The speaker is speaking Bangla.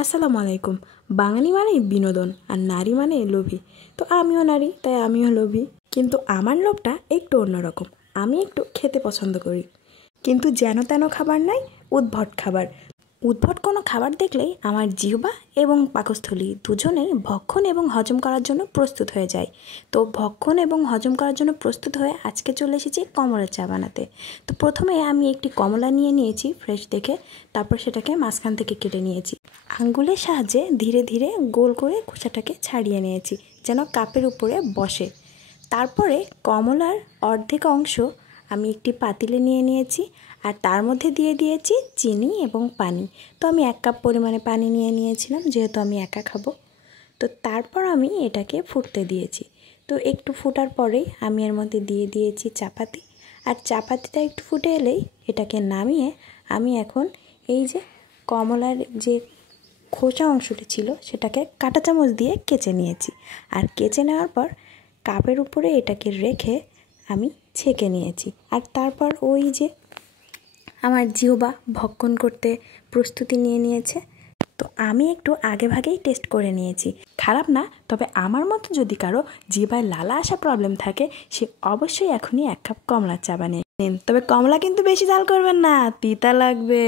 আসসালামু আলাইকুম। বাঙালি মানেই বিনোদন আর নারী মানে লোভী। তো আমিও নারী, তাই আমিও লোভী। কিন্তু আমার লোভটা একটু অন্যরকম। আমি একটু খেতে পছন্দ করি, কিন্তু যেন তেন খাবার নয়, উদ্ভট খাবার। উদ্ভট কোনো খাবার দেখলেই আমার জিহ্বা এবং পাকস্থলী দুজনেই ভক্ষণ এবং হজম করার জন্য প্রস্তুত হয়ে যায়। তো ভক্ষণ এবং হজম করার জন্য প্রস্তুত হয়ে আজকে চলে এসেছি কমলার চা বানাতে। তো প্রথমে আমি একটি কমলা নিয়ে নিয়েছি ফ্রেশ দেখে, তারপর সেটাকে মাঝখান থেকে কেটে নিয়েছি। আঙ্গুলের সাহায্যে ধীরে ধীরে গোল করে খোসাটাকে ছাড়িয়ে নিয়েছি, যেন কাপের উপরে বসে। তারপরে কমলার অর্ধেক অংশ আমি একটি পাতিলে নিয়ে নিয়েছি, আর তার মধ্যে দিয়ে দিয়েছি চিনি এবং পানি। তো আমি 1 কাপ পরিমাণে পানি নিয়ে নিয়েছিলাম, যেহেতু আমি একা খাবো। তো তারপর আমি এটাকে ফুটতে দিয়েছি। তো একটু ফোটার পরেই আমি এর মধ্যে দিয়ে দিয়েছি চাপাতি, আর চাপাতিটা একটু ফুটে এলেই এটাকে নামিয়ে আমি এখন এই যে কমলার যে খোসা অংশটি ছিল সেটাকে কাঁটা চামচ দিয়ে কেচে নিয়েছি। আর কেচে নেওয়ার পর কাপের উপরে এটাকে রেখে আমি ছেঁকে নিয়েছি। আর তারপর ওই যে আমার জিহ্বা ভক্ষণ করতে প্রস্তুতি নিয়ে নিয়েছে। তো আমি একটু আগে ভাগেই টেস্ট করে নিয়েছি, খারাপ না। তবে আমার মতো যদি কারো জিহ্বায় লালা আসা প্রবলেম থাকে, সে অবশ্যই এখনই 1 কাপ কমলার চা বানিয়ে নিন। তবে কমলা কিন্তু বেশি ঝাল করবেন না, তিতা লাগবে।